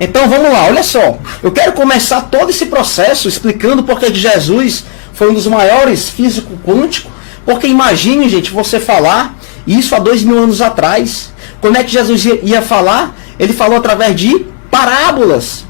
Então vamos lá, olha só. Eu quero começar todo esse processo explicando porque que Jesus foi um dos maiores físicos quânticos. Porque imagine, gente, você falar isso há 2000 anos atrás. Como é que Jesus ia falar? Ele falou através de parábolas.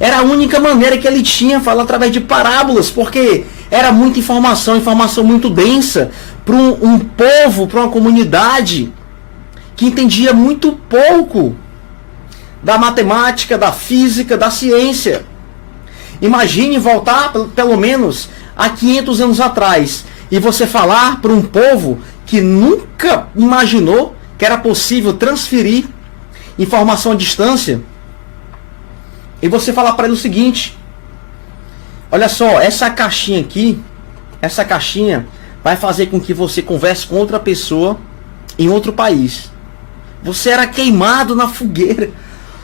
Era a única maneira que ele tinha, falar através de parábolas, porque era muita informação, informação muito densa, para um povo, para uma comunidade que entendia muito pouco da matemática, da física, da ciência. Imagine voltar pelo menos a 500 anos atrás e você falar para um povo que nunca imaginou que era possível transferir informação à distância. E você falar para ele o seguinte: olha só, essa caixinha aqui, essa caixinha vai fazer com que você converse com outra pessoa em outro país. Você era queimado na fogueira.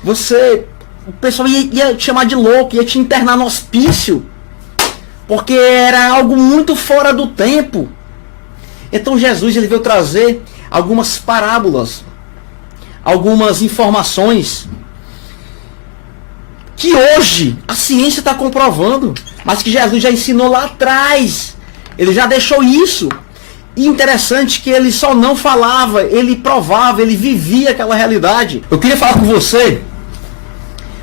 O pessoal ia te chamar de louco, ia te internar no hospício, porque era algo muito fora do tempo. Então Jesus ele veio trazer algumas parábolas, algumas informações que hoje a ciência está comprovando, mas que Jesus já ensinou lá atrás. Ele já deixou isso. E interessante que ele só não falava, ele provava, ele vivia aquela realidade. Eu queria falar com você,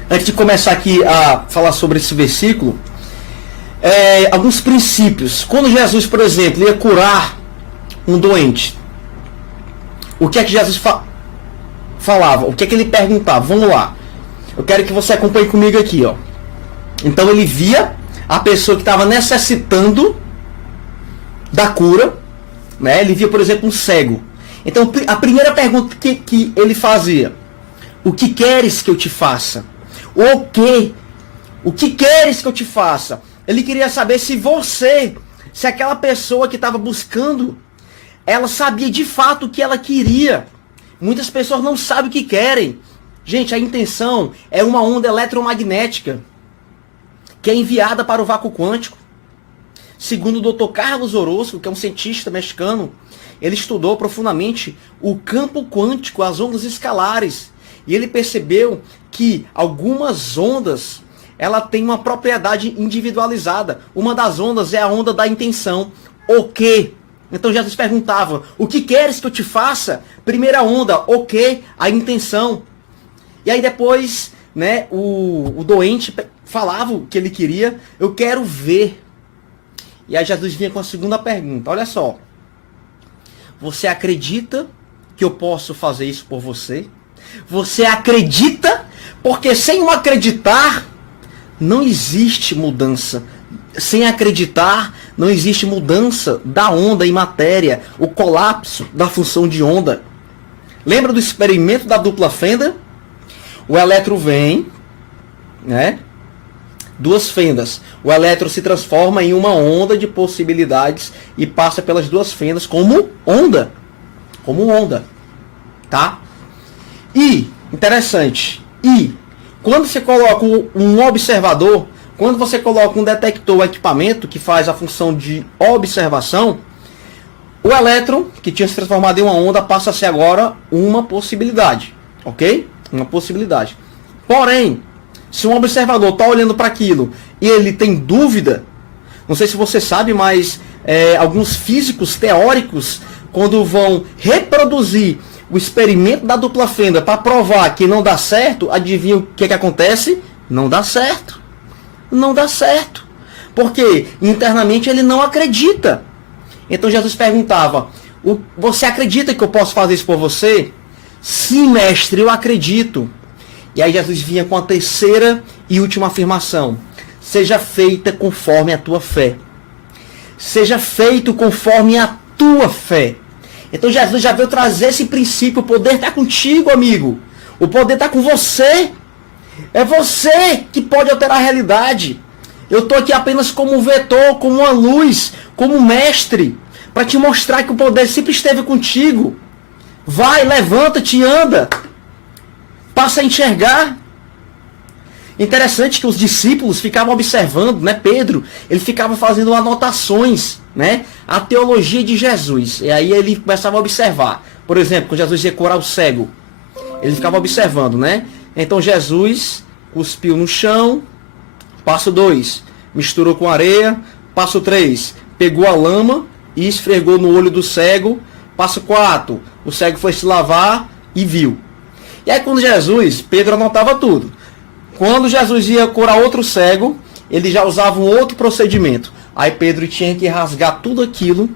antes de começar aqui a falar sobre esse versículo, alguns princípios. Quando Jesus, por exemplo, ia curar um doente, o que é que Jesus falava? O que é que ele perguntava? Vamos lá. Eu quero que você acompanhe comigo aqui, ó. Então ele via a pessoa que estava necessitando da cura, né? Ele via, por exemplo, um cego. Então a primeira pergunta que ele fazia: o que queres que eu te faça? O que queres que eu te faça? Ele queria saber se aquela pessoa que estava buscando, ela sabia de fato o que ela queria. Muitas pessoas não sabem o que querem. Gente, a intenção é uma onda eletromagnética que é enviada para o vácuo quântico. Segundo o Dr. Carlos Orozco, que é um cientista mexicano, ele estudou profundamente o campo quântico, as ondas escalares. E ele percebeu que algumas ondas, ela tem uma propriedade individualizada. Uma das ondas é a onda da intenção. O quê? Então Jesus perguntava: o que queres que eu te faça? Primeira onda, o quê? A intenção. E aí depois, né, o doente falava o que ele queria: eu quero ver. E aí Jesus vinha com a segunda pergunta: olha só, você acredita que eu posso fazer isso por você? Você acredita? Porque sem o acreditar, não existe mudança. Sem acreditar, não existe mudança da onda em matéria, o colapso da função de onda. Lembra do experimento da dupla fenda? O elétron vem, né? Duas fendas. O elétron se transforma em uma onda de possibilidades e passa pelas duas fendas como onda. Como onda. Tá? E, interessante, quando você coloca um observador, quando você coloca um detector, um equipamento que faz a função de observação, o elétron, que tinha se transformado em uma onda, passa a ser agora uma possibilidade. Ok? Uma possibilidade. Porém, se um observador está olhando para aquilo e ele tem dúvida, não sei se você sabe, mas alguns físicos teóricos, quando vão reproduzir o experimento da dupla fenda para provar que não dá certo, adivinha o que acontece? Não dá certo. Não dá certo. Porque internamente ele não acredita. Então Jesus perguntava: você acredita que eu posso fazer isso por você? Sim, mestre, eu acredito. E aí Jesus vinha com a terceira e última afirmação: seja feita conforme a tua fé. Seja feito conforme a tua fé. Então Jesus já veio trazer esse princípio. O poder está contigo, amigo. O poder está com você. É você que pode alterar a realidade. Eu estou aqui apenas como um vetor, como uma luz, como um mestre, para te mostrar que o poder sempre esteve contigo. Vai, levanta-te e anda. Passa a enxergar. Interessante que os discípulos ficavam observando, né? Pedro, ele ficava fazendo anotações, né? A teologia de Jesus. E aí ele começava a observar. Por exemplo, quando Jesus ia curar o cego, ele ficava observando, né? Então Jesus cuspiu no chão. Passo 2, misturou com areia. Passo 3, pegou a lama e esfregou no olho do cego. Passo 4, o cego foi se lavar e viu. E aí quando Jesus, Pedro anotava tudo. Quando Jesus ia curar outro cego, ele já usava um outro procedimento. Aí Pedro tinha que rasgar tudo aquilo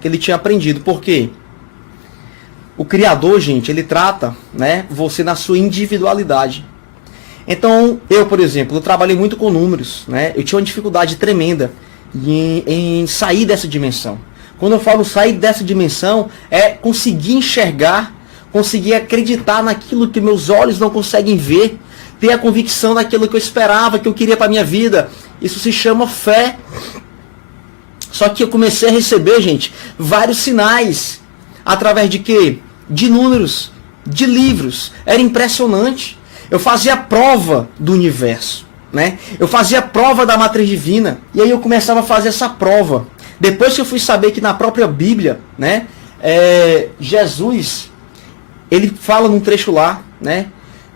que ele tinha aprendido. Por quê? O Criador, gente, ele trata, né, você na sua individualidade. Então, eu, por exemplo, eu trabalhei muito com números, né? Eu tinha uma dificuldade tremenda em sair dessa dimensão. Quando eu falo sair dessa dimensão, é conseguir enxergar, conseguir acreditar naquilo que meus olhos não conseguem ver, ter a convicção daquilo que eu esperava, que eu queria para minha vida. Isso se chama fé. Só que eu comecei a receber, gente, vários sinais. Através de quê? De números, de livros. Era impressionante. Eu fazia a prova do universo, né? Eu fazia a prova da matriz divina. E aí eu começava a fazer essa prova. Depois que eu fui saber que na própria Bíblia, né, Jesus, ele fala num trecho lá, né,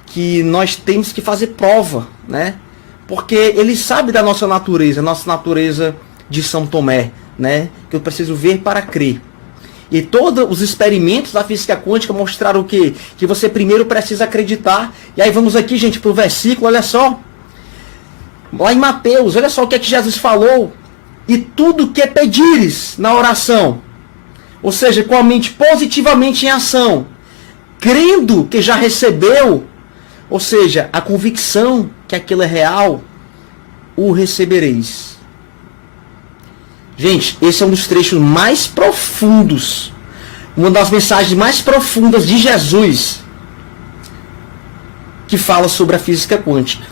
que nós temos que fazer prova, né? Porque ele sabe da nossa natureza de São Tomé, né? Que eu preciso ver para crer. E todos os experimentos da física quântica mostraram o quê? Que você primeiro precisa acreditar. E aí vamos aqui, gente, para o versículo, olha só. Lá em Mateus, olha só o que é que Jesus falou. E tudo que pedires na oração, ou seja, com a mente positivamente em ação, crendo que já recebeu, ou seja, a convicção que aquilo é real, o recebereis. Gente, esse é um dos trechos mais profundos, uma das mensagens mais profundas de Jesus, que fala sobre a física quântica.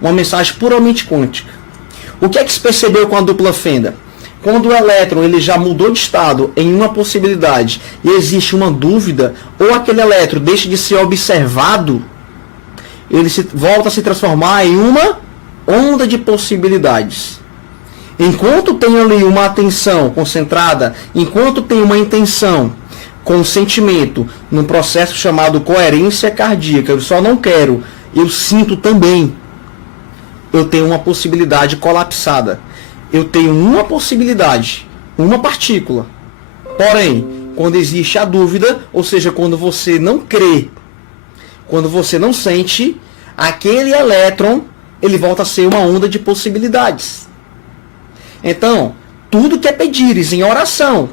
Uma mensagem puramente quântica. O que é que se percebeu com a dupla fenda? Quando o elétron ele já mudou de estado em uma possibilidade e existe uma dúvida, ou aquele elétron deixa de ser observado, ele volta a se transformar em uma onda de possibilidades. Enquanto tem ali uma atenção concentrada, enquanto tem uma intenção com um sentimento, num processo chamado coerência cardíaca, eu só não quero, eu sinto também. Eu tenho uma possibilidade colapsada. Eu tenho uma possibilidade, uma partícula. Porém, quando existe a dúvida, ou seja, quando você não crê, quando você não sente, aquele elétron, ele volta a ser uma onda de possibilidades. Então, tudo que pedires em oração,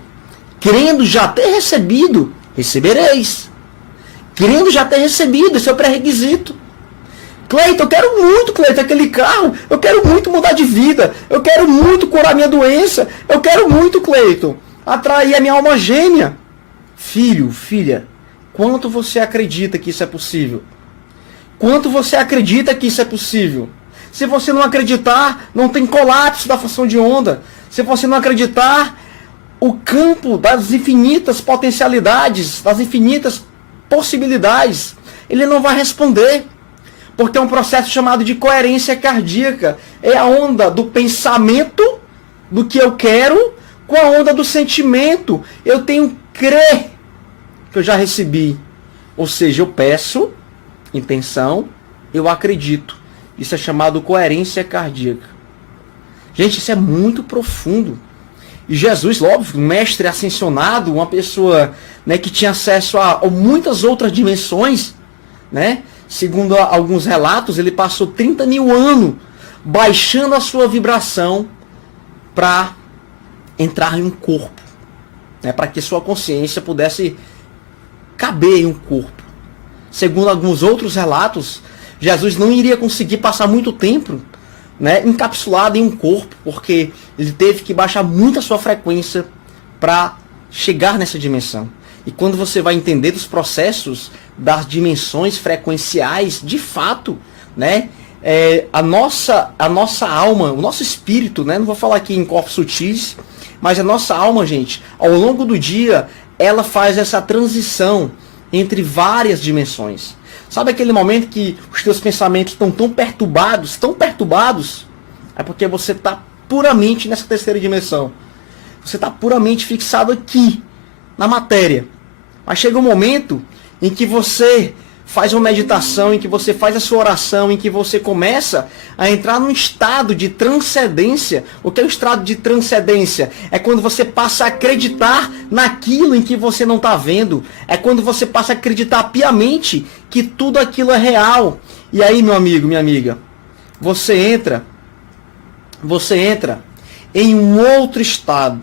crendo já ter recebido, recebereis. Crendo já ter recebido, esse é o pré-requisito. Cleiton, eu quero muito, Cleiton, aquele carro. Eu quero muito mudar de vida. Eu quero muito curar minha doença. Eu quero muito, Cleiton, atrair a minha alma gêmea. Filho, filha, quanto você acredita que isso é possível? Quanto você acredita que isso é possível? Se você não acreditar, não tem colapso da função de onda. Se você não acreditar, o campo das infinitas potencialidades, das infinitas possibilidades, ele não vai responder. Porque é um processo chamado de coerência cardíaca. É a onda do pensamento, do que eu quero, com a onda do sentimento. Eu tenho que crer que eu já recebi. Ou seja, eu peço, intenção, eu acredito. Isso é chamado coerência cardíaca. Gente, isso é muito profundo. E Jesus, óbvio, um mestre ascensionado, uma pessoa, né, que tinha acesso a muitas outras dimensões, né? Segundo alguns relatos, ele passou 30 mil anos baixando a sua vibração para entrar em um corpo, né, para que sua consciência pudesse caber em um corpo. Segundo alguns outros relatos, Jesus não iria conseguir passar muito tempo, né, encapsulado em um corpo, porque ele teve que baixar muito a sua frequência para chegar nessa dimensão. E quando você vai entender dos processos das dimensões frequenciais, de fato, né, a nossa alma, o nosso espírito, né, não vou falar aqui em corpos sutis, mas a nossa alma, gente, ao longo do dia, ela faz essa transição entre várias dimensões. Sabe aquele momento que os teus pensamentos estão tão perturbados, é porque você está puramente nessa terceira dimensão. Você está puramente fixado aqui, na matéria. Mas chega um momento em que você faz uma meditação, em que você faz a sua oração, em que você começa a entrar num estado de transcendência. O que é o estado de transcendência? É quando você passa a acreditar naquilo em que você não está vendo. É quando você passa a acreditar piamente que tudo aquilo é real. E aí, meu amigo, minha amiga, você entra em um outro estado,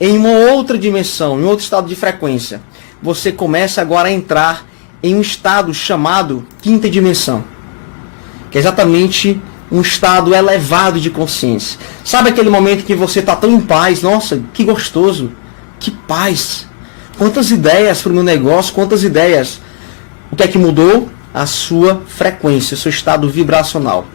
em uma outra dimensão, em outro estado de frequência. Você começa agora a entrar em um estado chamado quinta dimensão, que é exatamente um estado elevado de consciência. Sabe aquele momento que você está tão em paz? Nossa, que gostoso, que paz, quantas ideias para o meu negócio, quantas ideias. O que é que mudou? A sua frequência, o seu estado vibracional.